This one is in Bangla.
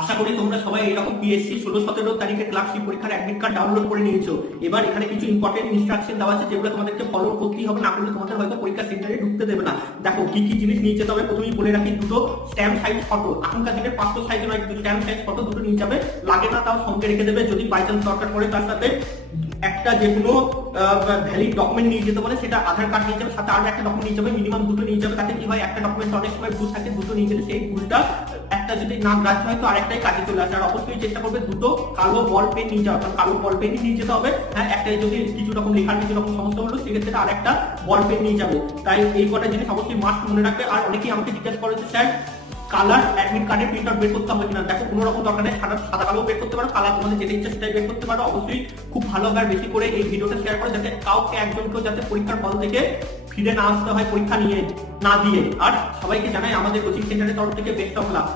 আশা করি তোমরা সবাই এরকম পিএসসি 16-17 তারিখে ক্লার্কশিপ পরীক্ষার অ্যাডমিট কার্ড ডাউনলোড করে নিয়েছো। এবার এখানে কিছু ইম্পর্টেন্ট ইনস্ট্রাকশন দেওয়া আছে যেগুলো তোমাদেরকে ফলো করতেই হবে, না করলে তোমাদের হয়তো পরীক্ষা সেন্টারে ঢুকতে দেবে না। দেখো কি কি জিনিস নিয়ে যেতে হবে প্রথমেই বলে রাখি। দুটো স্ট্যাম্প সাইজ ফটো, এখনকার দিনে পাসপোর্ট সাইজে নয়, কিন্তু স্ট্যাম্প সাইজ ফটো দুটো নিয়ে যাবে। লাগে না তাও সঙ্গে রেখে দেবে, যদি বাই চান্স দরকার পড়ে। তার সাথে একটা যে কোনো ভ্যালিড ডকুমেন্ট নিয়ে যেতে বলে, সেটা আধার কার্ড নিয়ে যাবে, সাথে আরো একটা ডকুমেন্ট নিয়ে যাবে, মিনিমাম দুটো নিয়ে যাবে। তাতে কি হয়, একটা ডকুমেন্ট অনেক সময় ভুল থাকে, দুটো নিয়ে গেলে সেই ভুলটা একটা যদি না গ্রাহ্য হয় তো আরেকটাই কাজে চলে আসে। আর অবশ্যই চেষ্টা করবে দুটো কালো বল পেন নিয়ে যাওয়া, কারণ কালো বল পেনই নিয়ে যেতে হবে। হ্যাঁ, একটাই যদি কিছু রকম লেখার কিছু রকম সমস্যা হলো সেক্ষেত্রে আর একটা বল পেন নিয়ে যাবে। তাই এই কটা জিনিস অবশ্যই মাস্ট মনে রাখবে। আর অনেকেই আমাকে জিজ্ঞাসা করে যে স্যার কালার অ্যাডমিট কার্ডের প্রিন্ট আউট বের করতে হবে কিনা। দেখো কোনো রকম দরকার নেই, সাদা কালো বের করতে পারো, কালার তোমাদের যেটা ইচ্ছা সেটাই বের করতে পারো। অবশ্যই খুব ভালো আর বেশি করে এই ভিডিওটা শেয়ার করে, যাতে কাউকে একজনকেও যাতে পরীক্ষার ফল থেকে ফিরে না আসতে হয় পরীক্ষা নিয়ে না দিয়ে। আর সবাইকে জানাই আমাদের কোচিং সেন্টারের তরফ থেকে বেস্ট অফ লাক।